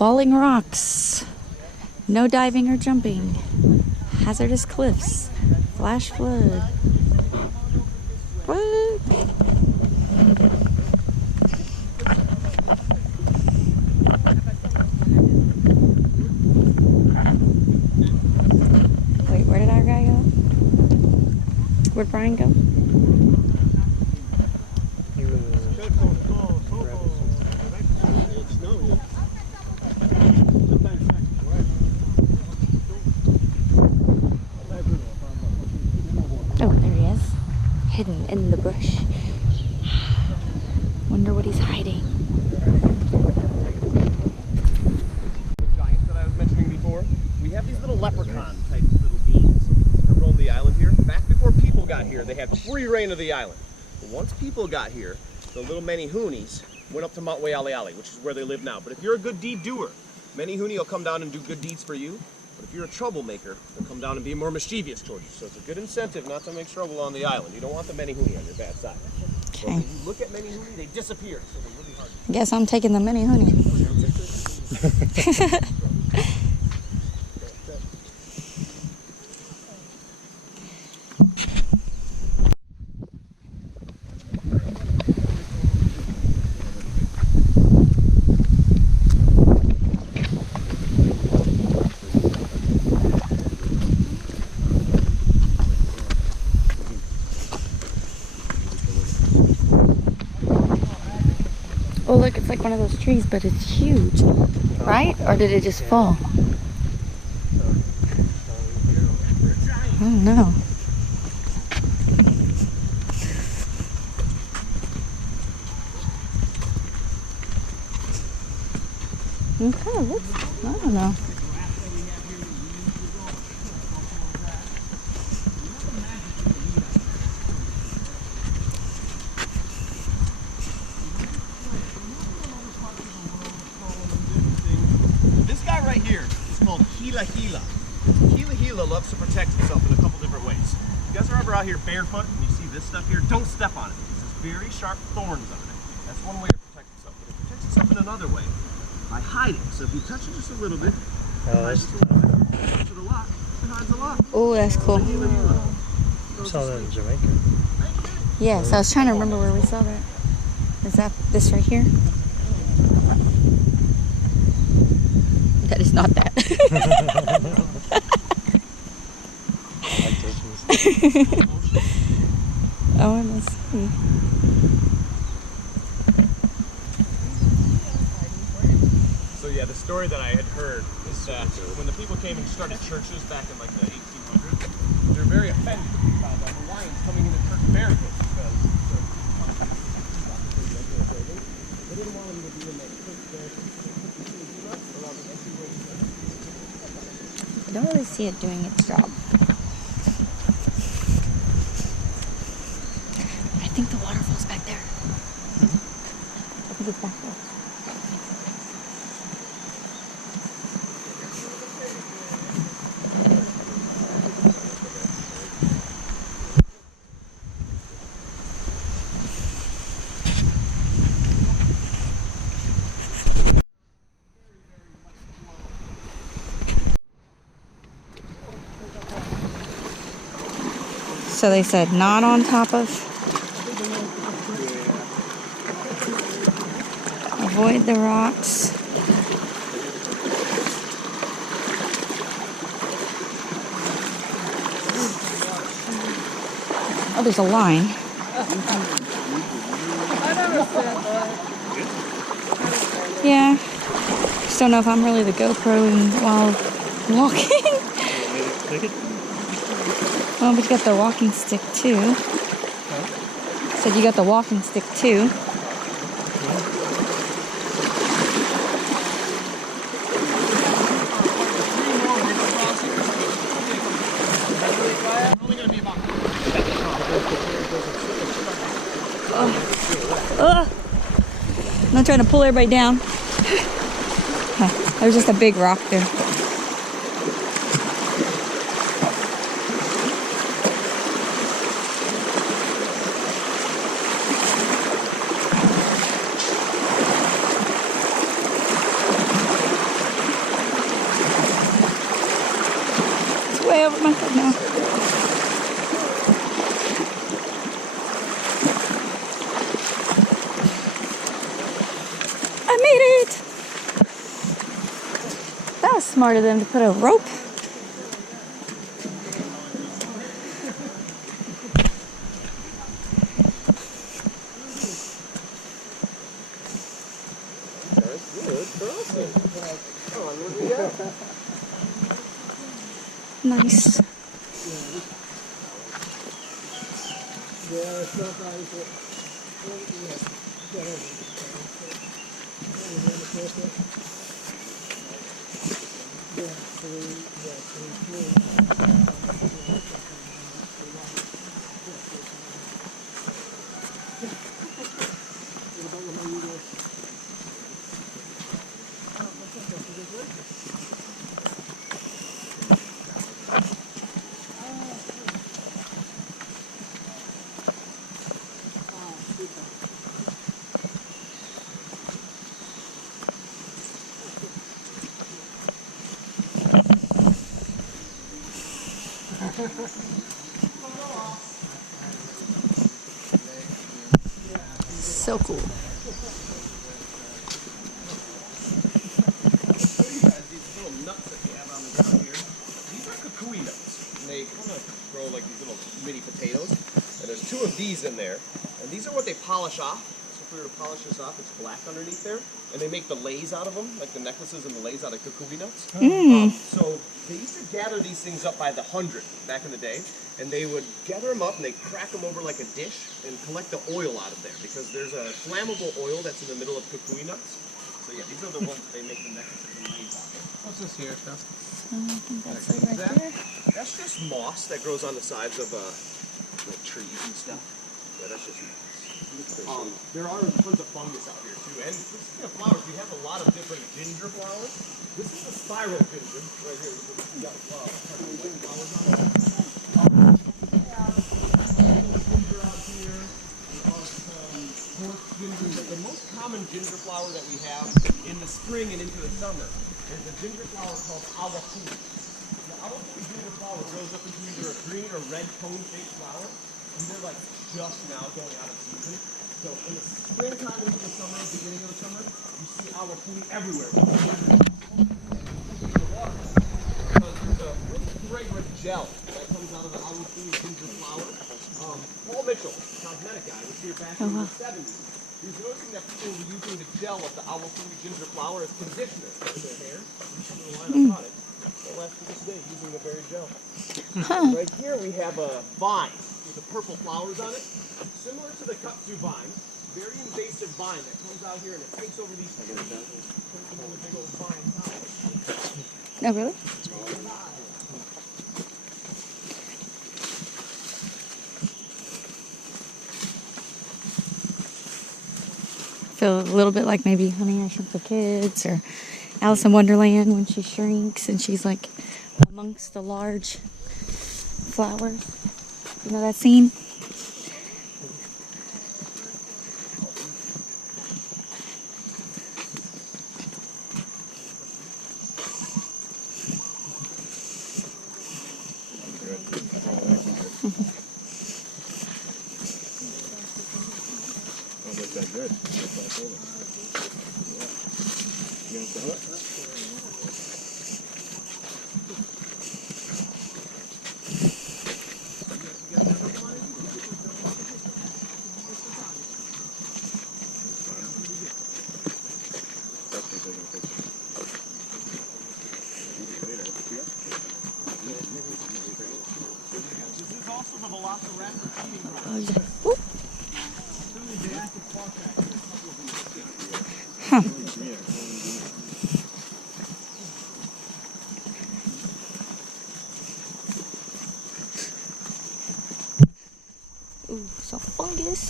falling rocks, no diving or jumping, hazardous cliffs, flash flood. What? Wait, where did our guy go? Where'd Brian go? Oh, there he is. Hidden in the bush. Wonder what he's hiding. The giants that I was mentioning before, we have these little leprechaun type little beings that roam the island here. Back before people got here, they had free reign of the island. But once people got here, the little Menehuni's went up to Mount Waialeale, which is where they live now. But if you're a good deed doer, Menehune will come down and do good deeds for you. But if you're a troublemaker, they'll come down and be more mischievous towards you. So it's a good incentive not to make trouble on the island. You don't want the Menehune on your bad side. Okay. So when you look at Menehune, they disappear. So they're really hard. I guess I'm taking the Menehune. Oh look, it's like one of those trees, but it's huge, right? Or did it just fall? I don't know. It kind of looks, I don't know. Right here is called Hila Hila. Hila Hila loves to protect itself in a couple different ways. You guys are ever out here barefoot and you see this stuff here, don't step on it because there's very sharp thorns on it. That's one way to protect itself. But it protects itself in another way by hiding. So if you touch it just a little bit, it hides just a little bit. If you touch it a lot, it hides a lot. Oh, that's cool. Hila Hila. I saw that in Jamaica. Yes, I was trying to remember where we saw that. Is that this right here? That is not that. Oh, I must see. So yeah, the story that I had heard is that when the people came and started churches back in like the 1800s, they were very offended by the Hawaiians coming into church barefoot because they didn't want them to be in that church barefoot. I don't really see it doing its job. I think the waterfall's back there. I think it's back there. So they said not on top of. Avoid the rocks. Oh, there's a line. Yeah. Just don't know if I'm really the GoPro while walking. Oh, but you got the walking stick too. Said you got the walking stick too. I'm not trying to pull everybody down. There's just a big rock there. over my head now. I made it! That was smart of them to put a rope. Nice. So cool. These little nuts that we have on the ground here, these are kukui nuts. And they kind of grow like these little mini potatoes. And there's 2 of these in there. And these are what they polish off. So if we were to polish this off, it's black underneath there. And they make the leis out of them, like the necklaces and the leis out of kukui nuts. So they used to gather these things up by the 100 back in the day. And they would gather them up and they crack them over like a dish and collect the oil out of there because there's a flammable oil that's in the middle of kukui nuts. So yeah, these are the ones that they make the necklaces and leis out of. What's this here, Phil? I think that's it right there. That's just moss that grows on the sides of like trees and stuff. Yeah, that's just moss. There are tons of fungus out here too. And speaking of flowers, we have a lot of different ginger flowers. This is the spiral ginger right here. We got flowers on it. Ginger out here. Horse ginger. But the most common ginger flower that we have in the spring and into the summer is a ginger flower called awapuni. The awapuni ginger flower grows up into either a green or red cone-shaped flower, and they're like just now going out of season. So in the springtime into the summer, beginning of the summer, you see awapuni everywhere. Because there's a really fragrant gel that comes out of the awapuni ginger flower. Paul Mitchell, cosmetic guy, was here back in the 70s. He was noticing that people were using the gel of the awapuni ginger flower as conditioner in their hair. He put a line of product. They'll last to this day using the very gel. Right here we have a vine with the purple flowers on it. Similar to the kudzu vine. Very invasive vine that comes out here and it takes over these trees. Takes over the big old vine towers. Oh, really? Feel a little bit like maybe Honey, I Shrunk the Kids or Alice in Wonderland when she shrinks and she's like amongst the large flowers. You know that scene? Good. You gonna sell it? This is also the velociraptor feeding ground. Oh, yeah. Ooh. Huh. Ooh, some fungus.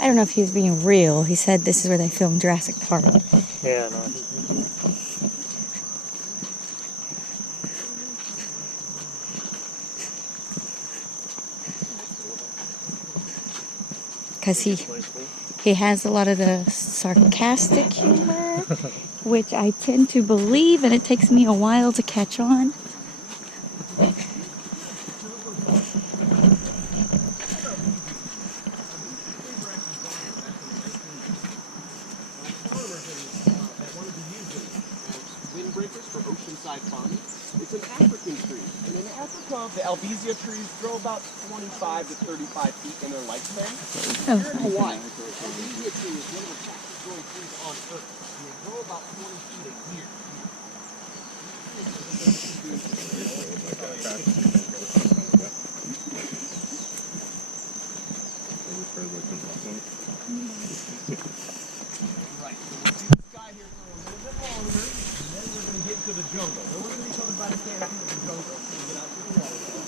I don't know if he was being real. He said this is where they filmed Jurassic Park. Yeah, no. Because he has a lot of the sarcastic humor which I tend to believe, and it takes me a while to catch on. Windbreakers for oceanside farming. It's an African tree, and in Africa, the albizia trees grow about 25 to 35 feet in their lifespan. Oh, Here in Hawaii, albizia tree is one of the fastest growing trees on Earth, and they grow about 20 feet a year. Right, so we'll do this guy here for a little bit longer, and then we're going to get into the jungle. Then we're going to be covered by the canopy of the jungle and get out to the waterfall.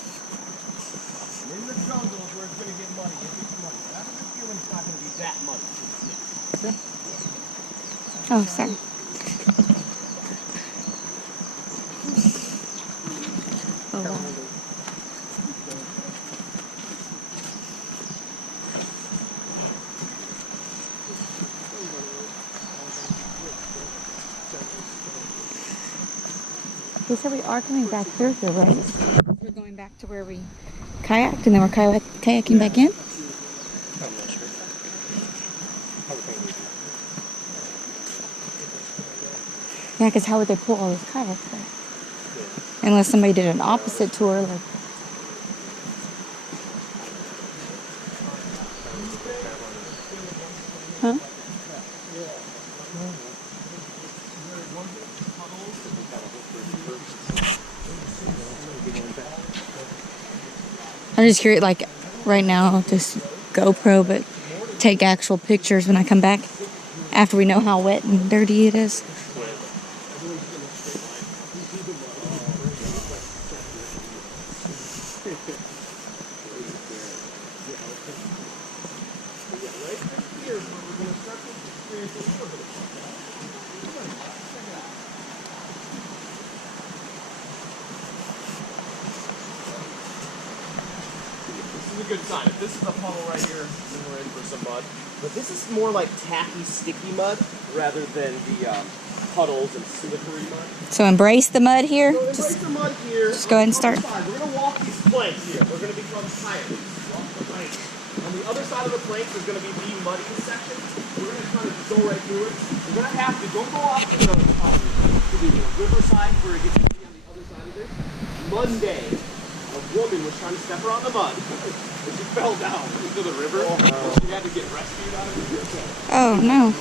And in the jungle is where it's going to get muddy. It gets muddy. But I have a feeling it's not going to be that muddy. oh, sorry. Oh, wow. They said we are coming back through here, right? We're going back to where we kayaked, and then we're kayaking back in? I'm not sure. I would think we do. Yeah, because how would they pull all those kayaks back? Unless somebody did an opposite tour, like... Huh? I'm just curious, like, right now, just GoPro, but take actual pictures when I come back after we know how wet and dirty it is. This is a good sign. If this is a puddle right here, then we're in for some mud. But this is more like tacky, sticky mud rather than the puddles and slippery mud. So embrace the mud here. So embrace the mud here. Just go ahead and start. We're going to walk these planks here. We're going to become kayakers. Walk the planks. On the other side of the planks is going to be the muddy section. We're going to kind of go right through it. We're going to have to, don't go off to the riverside where it gets to be on the other side of this. Monday, a woman was trying to step around the mud. And she fell down into the river. So she had to get rescued out of it. Oh, no.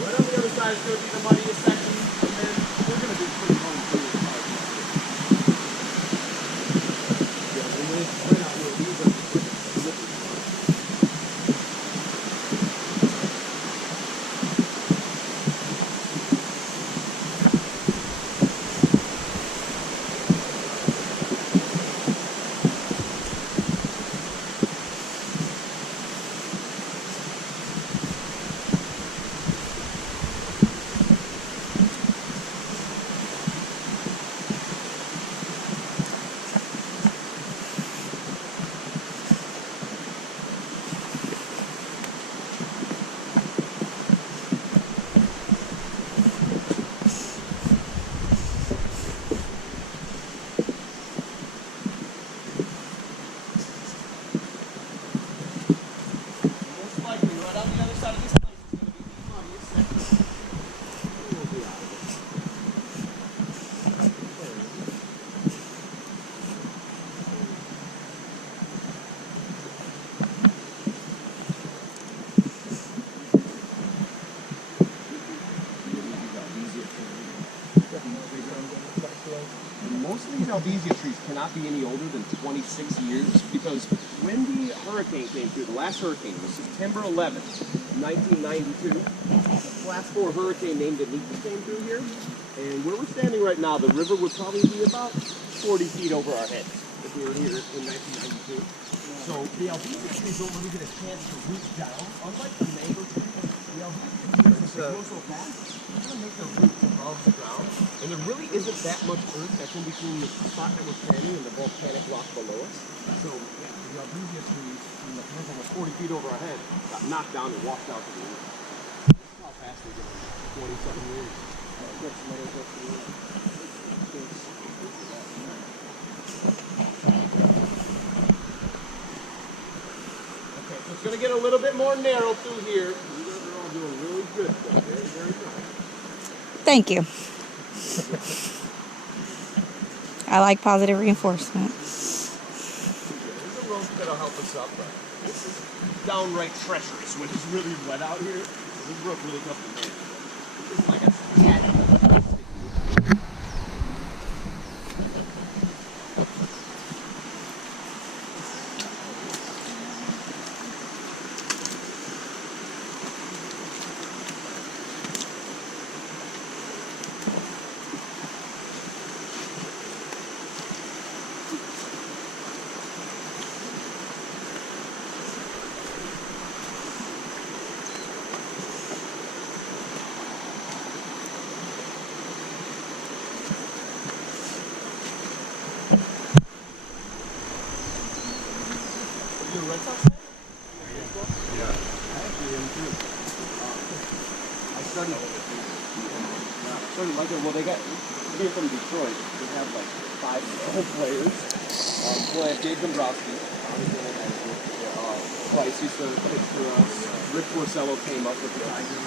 Right on the other side is going to be the muddiest section. And then we're going to do pretty long through the park. Yeah, and then right out here, these are the slippery spots. Most likely, right on the other side of this place is going to be the muddiest section. We'll be out of it. Most of these albizia trees cannot be any older than 26 years because when the hurricane came through, the last hurricane was September 11th, 1992. A class 4 hurricane named Anita came through here. And where we're standing right now, the river would probably be about 40 feet over our heads if we were here in 1992. So the albizia trees don't really get a chance to root down, unlike the mango trees. And there really isn't that much earth that's in between the spot that we're standing and the volcanic rock below us. So, yeah, the alluvial trees from the hills almost 40 feet over our head got knocked down and washed out to the earth. This is how fast they get in 27 years. Okay, so it's going to get a little bit more narrow through here. You guys are all doing really good. Though. Very, very good. Thank you. I like positive reinforcement. There's a rope that'll help us up, but this is downright treacherous when it's really wet out here. This rope really tough to manage. This is like a cat. Well, they got here from Detroit. They have like 5 players. Well, they have Dave Dombrowski. Twice used to pitch for us. Rick Porcello came up with the Tigers.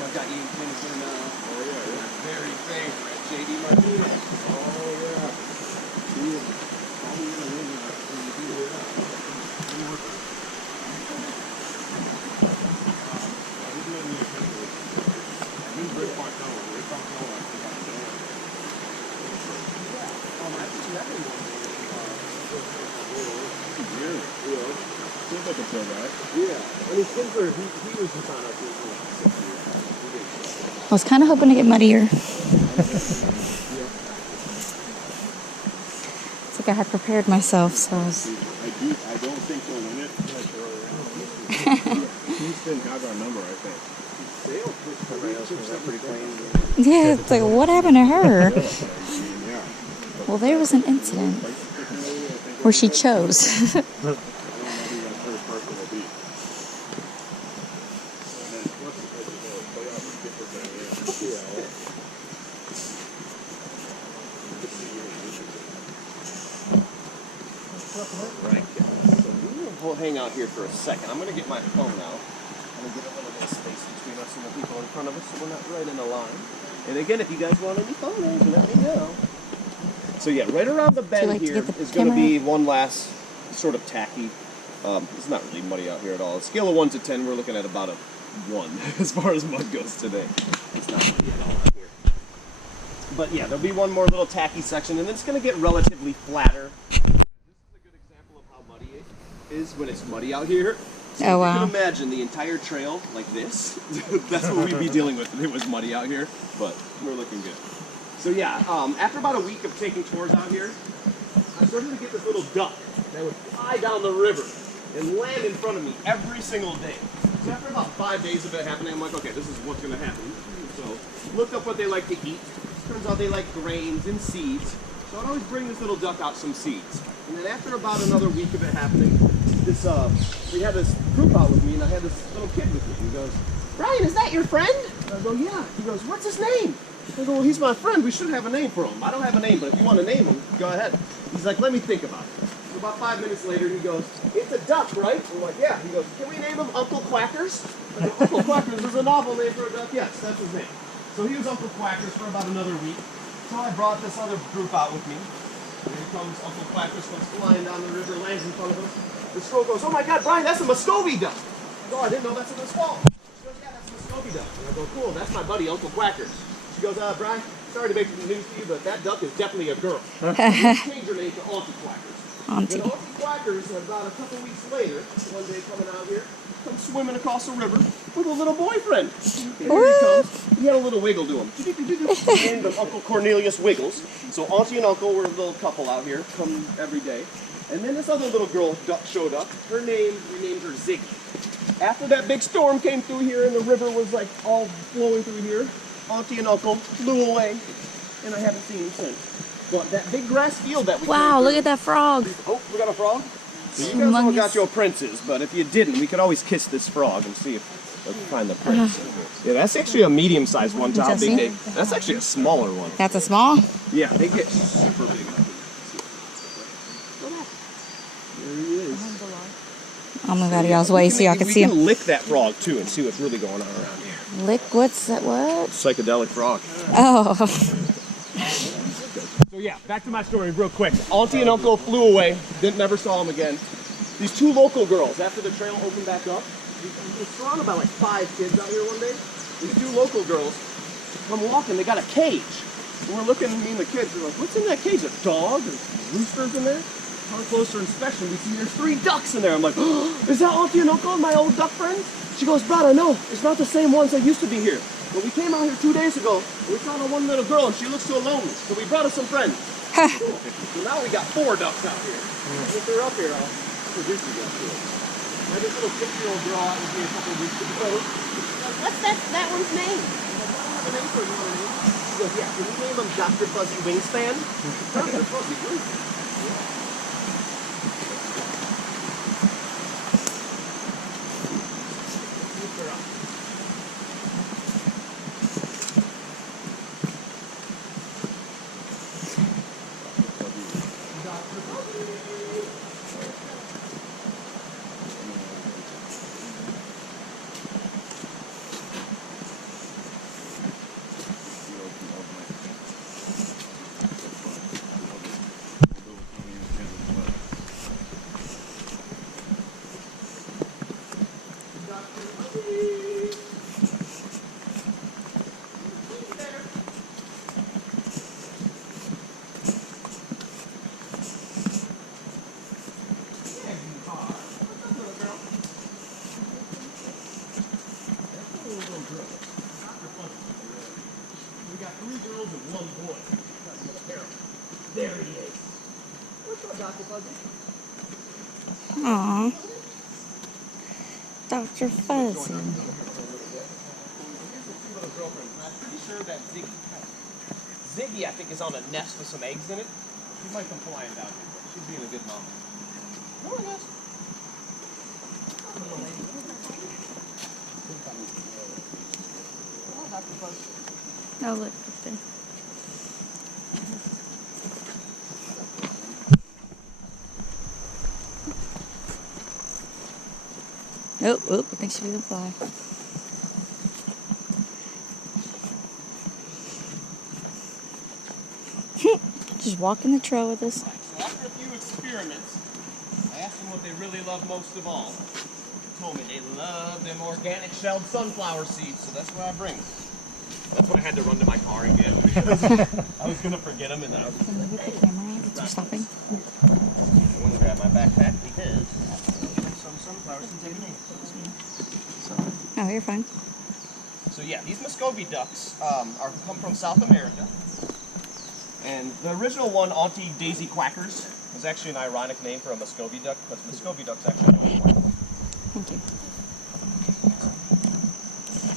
I've got Ian Kinston now. Oh yeah. Very favorite JD Martinez. Oh yeah. Seems like a chill guy. Yeah. I mean, Kinsler, he was just on our team for like 6 years. I was kind of hoping to get muddier. It's like I had prepared myself, so I was... I don't think we'll win it. Houston has our number, I think. Pretty clean. Yeah, it's like, what happened to her? Yeah. Well, there was an incident where she chose. Right. So we'll hang out here for a second. I'm going to get my phone out. I'm going to get a little bit of space between us and the people in front of us so we're not right in a line. And again, if you guys want any photos, let me know. So yeah, right around the bend like to here get the is going to camera? be one last sort of tacky. It's not really muddy out here at all. A scale of 1 to 10, we're looking at about a 1 as far as mud goes today. It's not muddy at all out here. But yeah, there'll be one more little tacky section, and then it's going to get relatively flatter. This is a good example of how muddy it is when it's muddy out here. So Oh, if you wow. can imagine the entire trail like this. That's what we'd be dealing with if it was muddy out here, but we're looking good. So yeah, after about a week of taking tours out here, I started to get this little duck that would fly down the river and land in front of me every single day. So after about 5 days of it happening, I'm like, okay, this is what's going to happen. So looked up what they like to eat. Turns out they like grains and seeds. So I'd always bring this little duck out some seeds. And then after about another week of it happening, we had this group out with me, and I had this little kid with me. He goes, "Brian, is that your friend?" And I go, "Yeah." He goes, "What's his name?" I go, "Well, he's my friend. We should have a name for him." I don't have a name, but if you want to name him, go ahead. He's like, "Let me think about it." So about 5 minutes later, he goes, "It's a duck, right?" I'm like, "Yeah." He goes, "Can we name him Uncle Quackers?" I go, "Uncle Quackers is a novel name for a duck." "Yes, that's his name." So he was Uncle Quackers for about another week. So I brought this other group out with me. Here comes Uncle Quackers, comes flying down the river, lands in front of us. The squirrel goes, "Oh my God, Brian, that's a Muscovy duck." I go, "I didn't know that's in this fall." She goes, "Yeah, that's a Muscovy duck." And I go, "Cool, that's my buddy, Uncle Quackers." She goes, "Brian, sorry to make the news to you, but that duck is definitely a girl." Change her name to Auntie Quackers. Auntie. Then Auntie Quackers, about a couple weeks later, one day coming out here, comes swimming across the river with a little boyfriend. And here he comes. He had a little wiggle to him. Named him Uncle Cornelius Wiggles. So Auntie and Uncle were a little couple out here, come every day. And then this other little girl duck showed up. We named her Ziggy. after that big storm came through here and the river was like all flowing through here, Auntie and Uncle flew away, and I haven't seen them since. But that big grass field that we Wow, came look through- at that frog. Oh, we got a frog? So you guys all Humongous. got your princes, but if you didn't, we could always kiss this frog and see if we can find the prince. Yeah, that's actually a medium-sized one. To how Does big he? they? That's actually a smaller one. That's a small? Yeah, they get super big. There he is. I'll move out of y'all's way so y'all can see We him. can lick that frog too and see what's really going on around here. Lick, what's that, what? Psychedelic frog. Oh. So yeah, back to my story real quick. Auntie and Uncle flew away, never saw them again. These two local girls, after the trail opened back up, we were surrounded by like 5 kids out here one day. These two local girls come walking, they got a cage. And we're looking, me and the kids, we're like, what's in that cage? A dog? There's roosters in there? Upon closer inspection, we see there's 3 ducks in there. I'm like, oh, is that Auntie and Uncle, my old duck friends? She goes, brother, no, it's not the same ones that used to be here. But we came out here 2 days ago, and we found one little girl, and she looks so lonely. So we brought her some friends. So now we got 4 ducks out here. If they're up here, I'll introduce you guys to it. I had this little 6-year-old girl out with me a couple of weeks ago. What's that one's name? I don't have a name for you. She goes, yeah, can we name him Dr. Fuzzy Wingspan? Dr. Fuzzy Wingspan. There he is. What's up, Dr. Fuzzy? Aw. Dr. Fuzzy. Here's the 2 little girlfriends, and I'm pretty sure that Ziggy, I think, is on a nest with some eggs in it. She might come flying down here. She's being a good mom. Come on, guys. Come on, Dr. Fuzzy. Oh, look, up there. Nope, I think she's gonna fly. Just walking the trail with us. So after a few experiments, I asked them what they really love most of all. They told me they love them organic shelled sunflower seeds, so that's where I bring them. That's what I had to run to my car and get because I was going to forget them and then I was Can you get the camera? It's for stopping. I want to grab my backpack because some sunflower seeds every day. Oh, you're fine. So yeah, these Muscovy ducks come from South America. And the original one, Auntie Daisy Quackers, is actually an ironic name for a Muscovy duck, because Muscovy ducks actually don't quack. Thank you.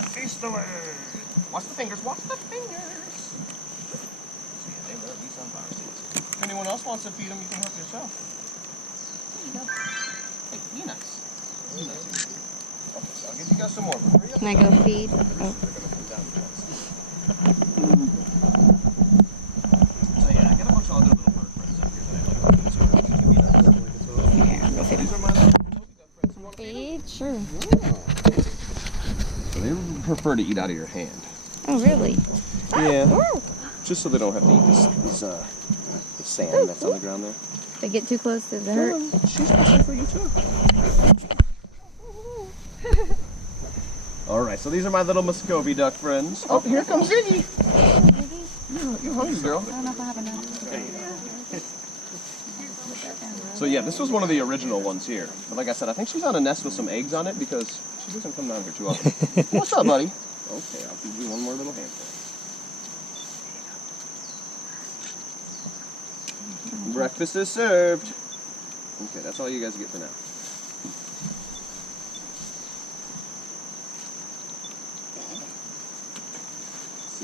Face the word. Watch the fingers, watch the fingers. So yeah, they love these sunflower seeds. If anyone else wants to feed them, you can help yourself. There you go. Hey, be nice. Be nice. Okay, so I'll give you guys some more. Hurry up. Can I go feed? Oh. They're gonna come down and try to steal. So yeah, I got a bunch of other little bird friends out here that I like to feed, so you can be nice. Here, I'll go feed These him. are my little friends. You want to feed them? Feed? Sure. So they prefer to eat out of your hand. Oh, really? Yeah. Just so they don't have to eat the sand that's on the ground there. They get too close, does it hurt? She's pushing for you too. All right, so these are my little Muscovy duck friends. Oh, here comes Ziggy. You're hungry, girl. I don't know if I have enough. So yeah, this was one of the original ones here. But like I said, I think she's on a nest with some eggs on it because she doesn't come down here too often. What's up, buddy? Okay, I'll feed you one more little handful. Breakfast is served. Okay, that's all you guys get for now.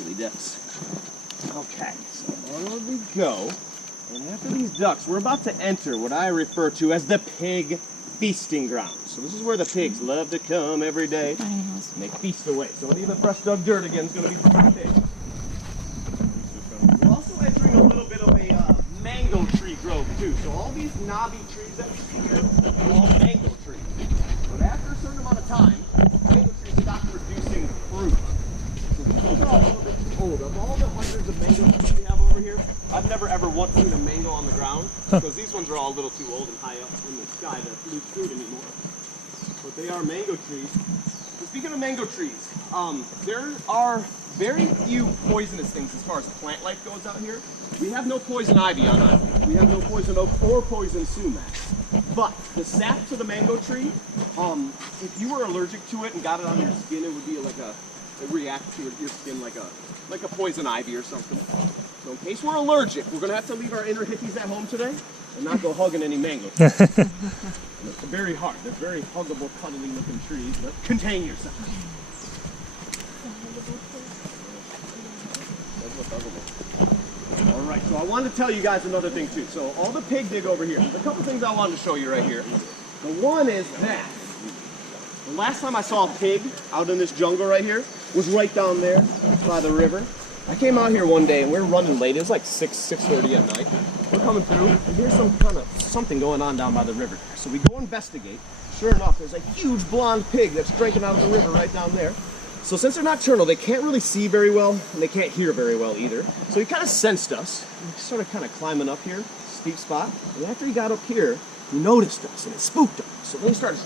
really does. Okay, so on we go. And after these ducks, we're about to enter what I refer to as the pig feasting ground. So this is where the pigs love to come every day and they feast away. So any of the fresh dug dirt again is going to be from the pigs. We're also entering a little bit of a mango tree grove too. So all these knobby trees that we see here are all mango trees. But after a certain amount of time, mango trees stop producing fruit. So these ones are all a little bit too old. Of all the hundreds of mango trees we have over here, I've never ever once seen a mango on the ground because these ones are all a little too old and high up in the sky to produce fruit anymore. But they are mango trees. So speaking of mango trees, there are very few poisonous things as far as plant life goes out here. We have no poison ivy on us. We have no poison oak or poison sumac. But the sap to the mango tree, if you were allergic to it and got it on your skin, it would be like it react to your skin like a poison ivy or something. So in case we're allergic, we're going to have to leave our inner hippies at home today and not go hugging any mango trees. It's very hard. They're very huggable, cuddly looking trees, but contain yourself. All right, so I wanted to tell you guys another thing too. So all the pig dig over here, there's a couple things I wanted to show you right here. The one is that the last time I saw a pig out in this jungle right here was right down there by the river. I came out here one day and we were running late. It was like 6:30 at night. We're coming through and here's something going on down by the river. So we go investigate. Sure enough, there's a huge blonde pig that's drinking out of the river right down there. So since they're nocturnal, they can't really see very well and they can't hear very well either. So he kind of sensed us. He started kind of climbing up here, steep spot. And after he got up here, he noticed us and it spooked him. So then he started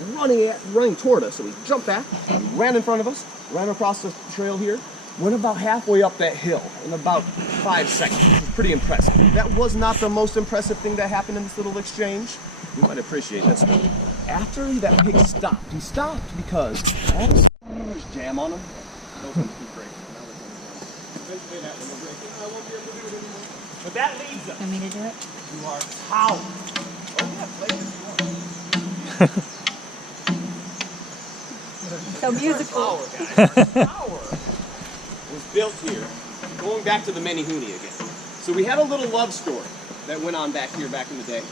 running toward us. So we jumped back, he ran in front of us, ran across the trail here, went about halfway up that hill in about 5 seconds. It was pretty impressive. That was not the most impressive thing that happened in this little exchange. You might appreciate this one. After that pig stopped, he stopped because all of a sudden there was jam on him. Those ones keep breaking. Eventually that one will break. I won't be able to do it anymore. But that leads us Want me to do it? to our tower. Oh yeah, play this one. So musical. Our tower was built here, going back to the Menehune again. So we had a little love story that went on back here back in the day.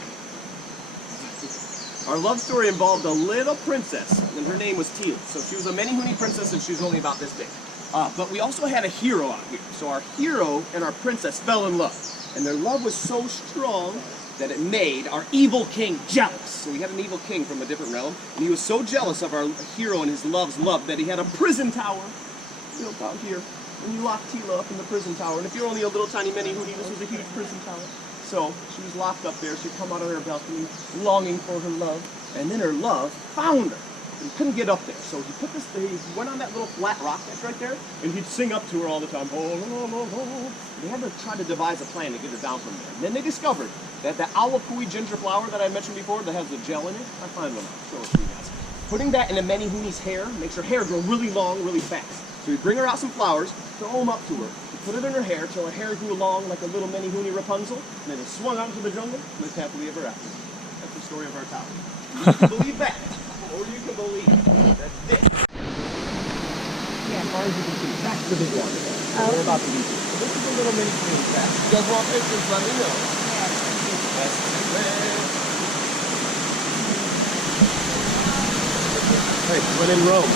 Our love story involved a little princess, and her name was Teal. So she was a Menehune princess, and she was only about this big. But we also had a hero out here. So our hero and our princess fell in love, and their love was so strong that it made our evil king jealous. So we had an evil king from a different realm, and he was so jealous of our hero and his love's love that he had a prison tower built out here. And you lock Tila up in the prison tower, and if you're only a little tiny Menehune, this was a huge prison tower. So she was locked up there. She'd come out of her balcony, longing for her love, and then her love found her. But he couldn't get up there, so he went on that little flat rock that's right there, and he'd sing up to her all the time. Oh, oh, oh, oh. They had to try to devise a plan to get her down from there. And then they discovered that the awapui ginger flower that I mentioned before, that has the gel in it, I find one. I'll show it to you guys. Putting that in a Menehune's hair makes her hair grow really long, really fast. So we bring her out some flowers, throw them up to her, put it in her hair till her hair grew long like a little Menehune Rapunzel, and then it swung out into the jungle, and lived happily ever after. That's the story of our tower. You can believe that, or you can believe that this, as far as you can see, that's the big one. We're about to leave it. So this is a little Menehune fast. If you guys want pictures, let me know. That's hey, when in Rome.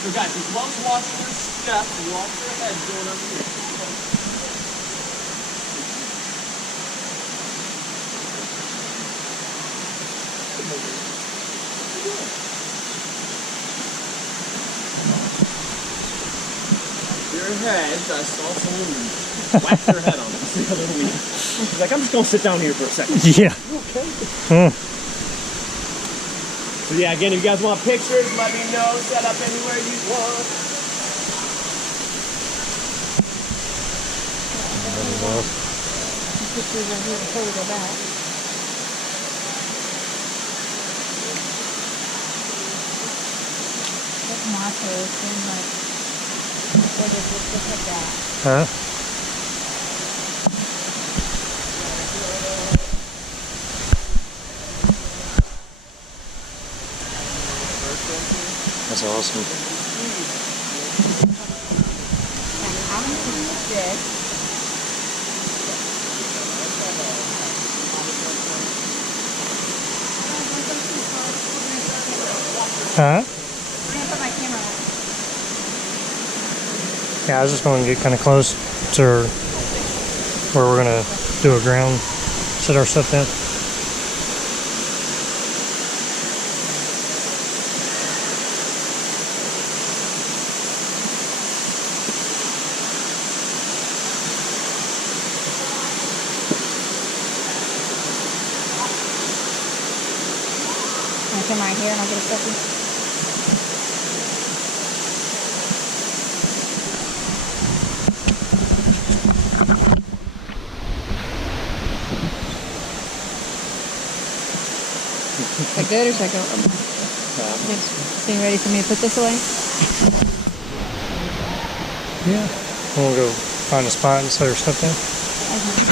So guys, he loves watching your steps and watch your head going up here. Your head, I saw someone whack their head on it. See a little weird. He's like, I'm just gonna sit down here for a second. Yeah. Okay. So yeah, again, if you guys want pictures, let me know. Set up anywhere you want. Pictures are here before we go back. That's nachos and like, just like that. Huh? That's awesome. And I'm gonna use this. Huh? I'm gonna put my camera on. Yeah, I was just going to get kind of close to where we're going to do a ground, set our stuff down. I'll come right here and I'll get a selfie. Is that good or should I go? So you ready for me to put this away? Yeah. We'll go find a spot and set our stuff down. Okay.